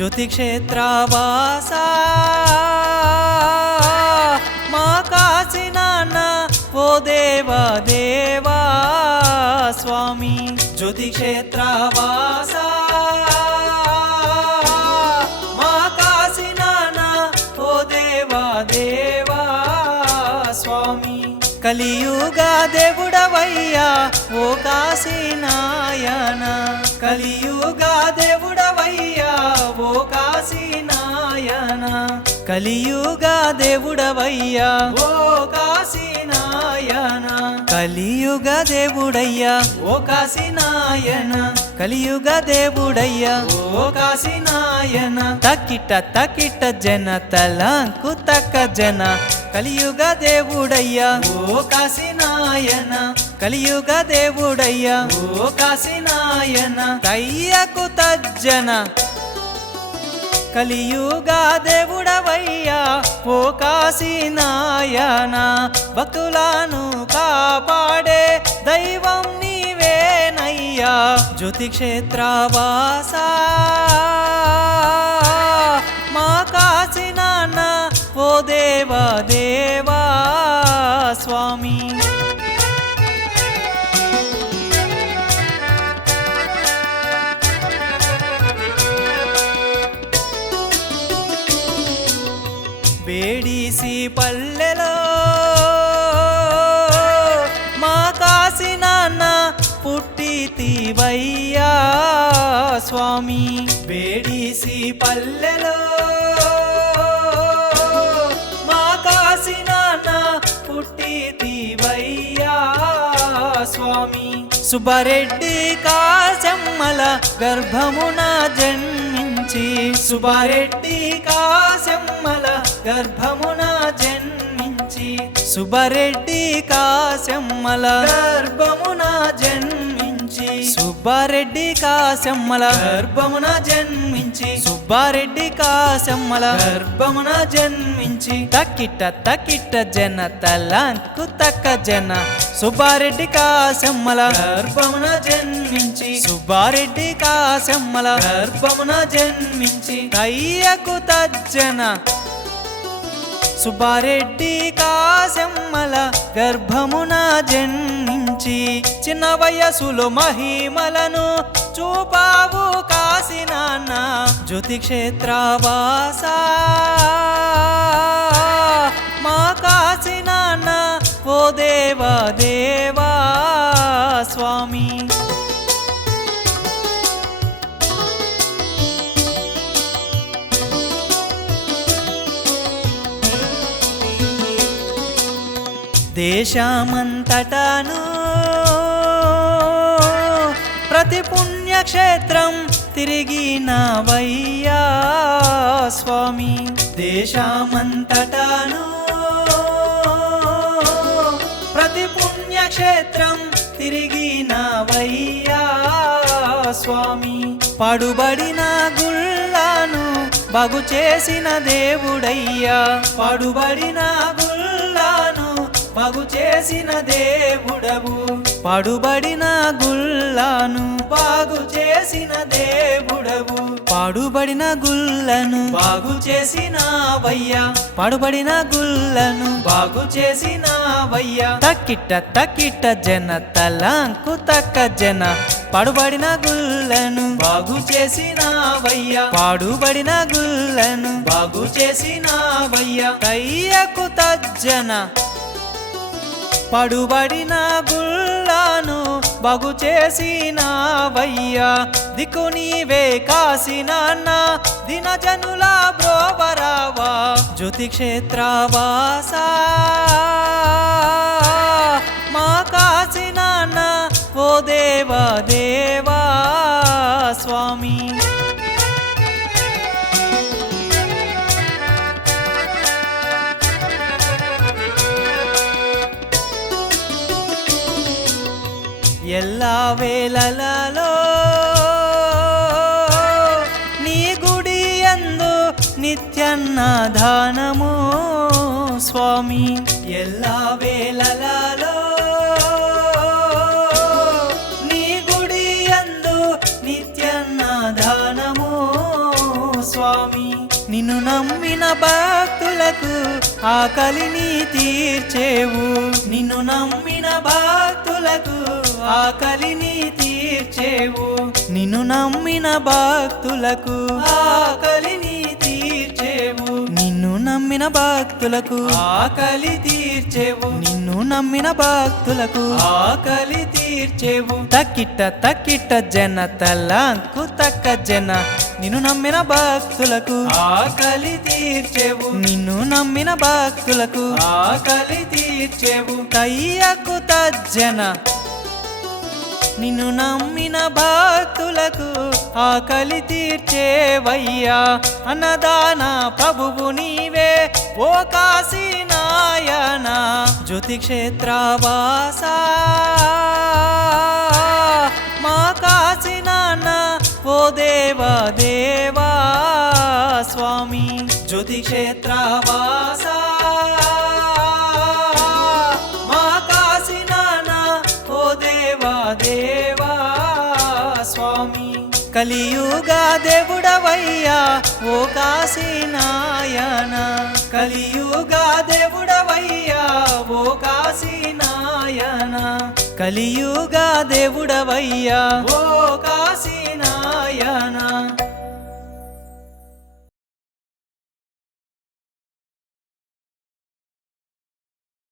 జ్యోతి క్షేత్రవాసా మా కాశీ నాన్న ఓ దేవా దేవా స్వామి జ్యోతి క్షేత్రవాసా మా కాశీ నాన్న ఓ దేవా దేవా స్వామి కలియుగ దేవుడవయ్యా ఓ కాశీ నాయన కలియుగ దేవుడవయ్యా ఓ కాశీ నాయన కలియుగ దేవుడవయ్యా ఓ కాశీ నాయన కలియుగ దేవుడయ్యా ఓ కాశీ నాయన కలియుగ దేవుడయ్యా ఓ కాశీ నాయన తకిట తకిట జన తలంకు తక్క జన కలియుగ దేవుడయ్యా ఓ కాశీ నాయన కలియుగ దేవుడయ్యా ఓ కాశీ నాయన తయ్యకు తజ్జన కలియుగ దేవుడవయ్యా ఓ కాశీ నాయన భక్తులను కాపాడే దైవం నీవేనయ్యా జ్యోతి క్షేత్రవాసా మా కాశీ నాన్న ఓ దేవా దేవా స్వామి బేడిసి పల్లెలో మా కాశీ నాన్న పుట్టితివయ్యా స్వామి బేడిసి పల్లెలో మా కాశీ నాన్న పుట్టితివయ్యా స్వామి సుబ్బారెడ్డి కాశమ్మల గర్భమున జన్మించి సుబ్బారెడ్డి కాశమ్మల గర్భమున జన్మించి సుబ్బారెడ్డి కాశమ్మల గర్భమున జన్మించి సుబ్బారెడ్డి కాశమ్మల గర్భమున జన్మించి సుబ్బారెడ్డి కాశమ్మల గర్భమున జన్మించి తకిట తకిట జన తలంకు తక్క జన సుబ్బారెడ్డి కాశమ్మల గర్భమున జన్మించి సుబ్బారెడ్డి కాశమ్మల గర్భమున జన్మించి తయ్యకు తజ్జన సుబ్బారెడ్డి కాశమ్మల గర్భమున జన్మించి చిన్న వయసులో మహిమలను చూపావు కాశీ నాన్న జ్యోతి క్షేత్రవాసా మా కాశీ నాన్న ఓ దేవా దేవా స్వామి దేశమంతటాను ప్రతి పుణ్యక్షేత్రం తిరిగినవయ్యా స్వామి దేశమంతటాను ప్రతి పుణ్యక్షేత్రం తిరిగినవయ్యా స్వామి పాడుబడిన గుళ్ళను బాగు చేసిన దేవుడయ్యా పాడుబడిన గుళ్ళను బాగు చేసిన దేవుడవు పాడుబడిన గుళ్ళను బాగు చేసిన దేవుడవు పాడుబడిన గుళ్ళను బాగు చేసినవయ్యా పాడుబడిన గుళ్ళను బాగు చేసినవయ్యా తకిట తకిట జన తలంకు తక్క జన పాడుబడిన గుళ్ళను బాగు చేసినవయ్యా పాడుబడిన గుళ్ళను బాగు చేసినవయ్యా తయ్యకు తజ్జన పడుబడిన గుళ్ళను బాగు చేసినవయ్యా దిక్కు నీవే కాశీ నాన్న దినజనుల బ్రోవరావా జ్యోతి క్షేత్రవాసా మా కాశీ నాన్న ఓ దేవా దేవా స్వామి ఎల్లా వేళలలో నీ గుడి యందు నిత్యన్నదానము స్వామి ఎల్లా వేళలలో నీ గుడి యందు నిత్యన్నదానము నిన్ను నమ్మిన భక్తులకు ఆకలిని తీర్చేవు. నిన్ను నమ్మిన భక్తులకు ఆకలిని తీర్చేవు. నిన్ను నమ్మిన భక్తులకు ఆకలిని తీర్చేవు. నిన్ను నమ్మిన భక్తులకు ఆకలి తీర్చేవు. నిన్ను నమ్మిన భక్తులకు ఆకలి తీర్చేవు. తక్కిట తక్కిట జన తలంకు తక్క జన నిన్ను నమ్మిన భక్తులకు ఆకలి తీర్చేవు. నిన్ను నమ్మిన భక్తులకు ఆకలి తీర్చేవు. తయ్యకు తజ్జన నిన్ను నమ్మిన భక్తులకు ఆకలి తీర్చేవయ్యా. అన్నదాన ప్రభువు నీవే ఓ కాశీనాయన. జ్యోతి క్షేత్రవాసా మా కాశీనాన్న ఓ దేవా దేవా స్వామి. జ్యోతి క్షేత్రవాసా మా కాశీనాన్న ఓ దేవా దేవా స్వామి. కలియుగ దేవుడవయ్యా ఓ కాశీనాయన. కలియుగ దేవుడవయ్యా ఓ కాశీనాయన. కలియుగ దేవుడవయ్యా ఓ కాశీనాయన.